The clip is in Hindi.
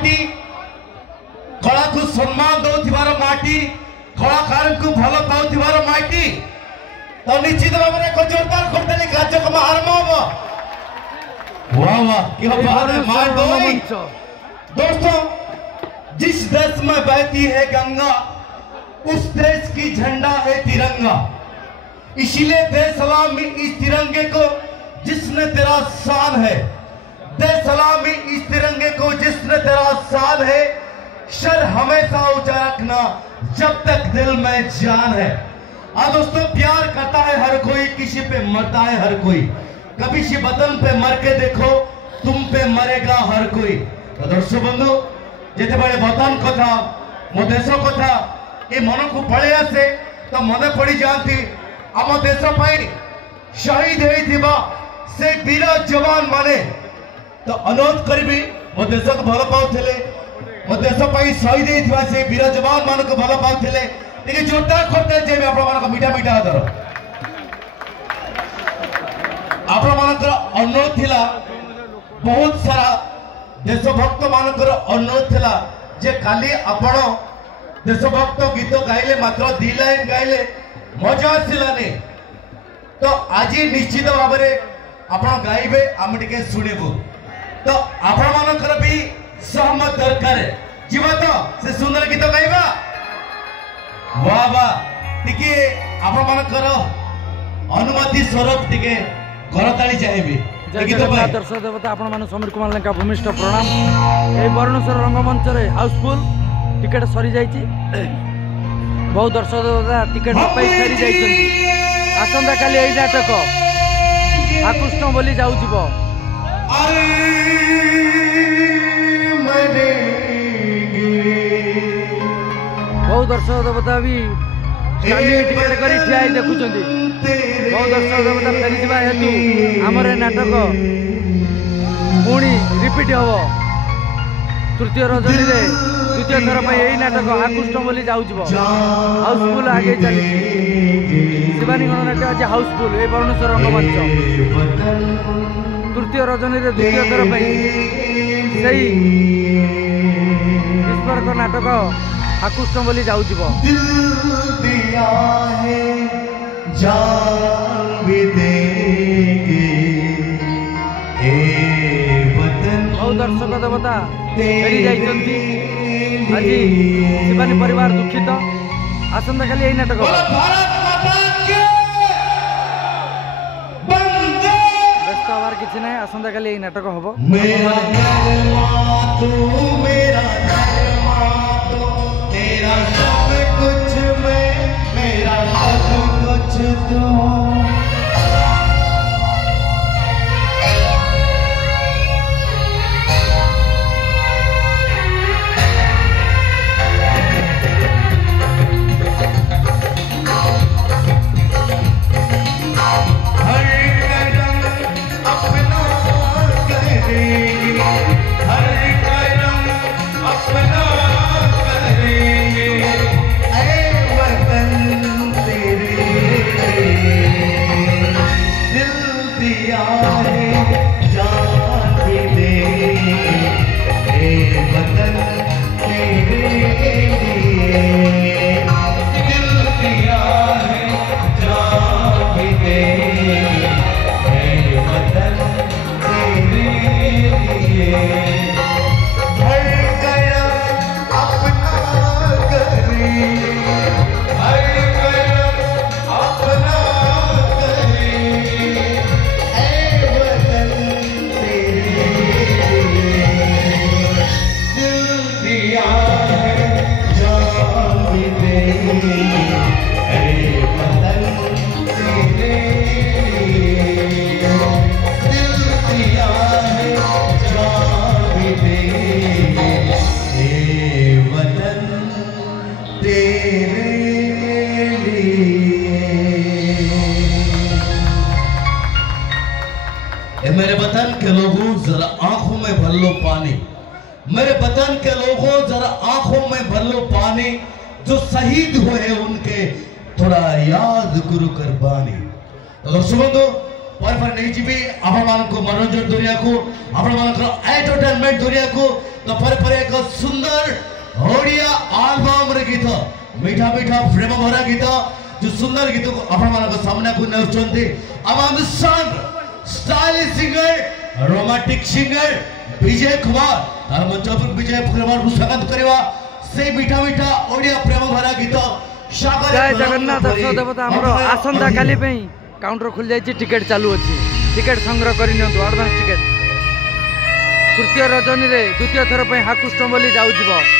माटी कला को सम्मान दौथिबार माटी कलाकार को भल पाउथिबार माटी तो निश्चित भाव में एक जोरदार करतली कार्यक्रम आरंभ हो। वाह वाह क्या बात है माय दोई। दोस्तों जिस देश में बहती है गंगा उस देश की झंडा है तिरंगा, इसीलिए दे सलामी इस तिरंगे को जिसने तेरा शान है, दे सलामी इस तिरंगे को जिसने तेरा शान है, सर हमेशा ऊंचा रखना जब तक दिल में जान है। दोस्तों प्यार करता है हर कोई, किसी पे मरता है हर कोई, कभी सी वतन पे मर के देखो तुम पे मरेगा हर कोई। तो दर्शक बंधु जिते बड़े वतन कथा मो देश कथा ये मन को पड़े आसे तो मन पड़ी जाती आम देश शहीद होइथिबा से वीर जवान माने। तो अनुरोध करी मो देश को भल पाउथिले, मो देश शहीद होइथिबा से वीर जवान मान को भल पाउथिले टिके जोरदार करते जे आपण मीठा मीठा आदर आपण मानकर अनुरोध थिला। बहुत सारा देशभक्त मानकर अनुरोध थिला जे खाली आपण देशभक्त गीत गाइले मात्र 2 लाइन गाइले मजा आसिलानी। तो आज निश्चित भाव में आपण गाइबे आम टिके सुनिबु तो आपण मानकर भी सहमत दरकार जीवा तो से सुंदर गीत गाइबा। वाह वाह टिके आपण मानकर अनुमति स्वरूप टिके करताली चाहिए। दर्शक देवता आपण मान समीर कुमार लेंका भूमिष्ठ प्रणाम। ए बरुणेश्वर रंगमंच रे हाउसफुल टिकेट सरी जाइए, बहुत दर्शक देवता टिकेट पाई फेरी जाइछन्ती। आसंता काली एई नाटक आकृष्ण बोली जाउछिब। बहुत दर्शक देवता भी स्टैंडिंग टिकेट करी ठिया देखुछन्ती। बहुत दर्शक देवता फेरी जिबा हेतु हमर नाटक पुणी रिपीट हम तृतीय रजनी रे द्वितीय थर पर यही नाटक आकृष्ण बोली जाउछिब। हाउसफुल आगे चली शिवानी गणनाट्य आज हाउसफुल ए बरुणेश्वर रंगमंच तृतीय रजनी रे द्वितीय थर पर सही विस्फोरक नाटक आकृष्ण बोली जाउछिब। बहुत दर्शक देवता फेरी जाइछन्ती। आज शिवानी परिवार दुखित। आसंता काली यही नाटक व्यस्त हबार किसी ना। आसंता काली यही नाटक हम मेरे वतन के लोगों जरा आंखों में भर लो पानी, मेरे वतन के लोगों जरा आंखों में भर लो पानी, जो शहीद हुए उनके थोड़ा याद गुरु कुर्बानी। तो दर्शकों पर नहीं जीवी आपण मानको मनोरंजन दुनिया को आपण मानको एंटरटेनमेंट दुनिया को तो पर एक सुंदर ओडिया एल्बम रे गीत मीठा मीठा प्रेम भरा गीत जो सुंदर गीत को आपण मानको सामने को नेउचंती अमन song stylish singer romantic singer Vijay Kumar तार मंच पर विजय कुमार को स्वागत करवा से मीठा मीठा ओडिया प्रेम भरा गीत जय जगन्नाथ दर्शक देवता हमरो आसंता काली पे काउंटर खुल जाई टिकट चालू अछि टिकट संग्रह करि नियंतु एडवांस टिकट तृतीय रजनी रे द्वितीय थर पे हाकुष्टम बोली जाउ जीव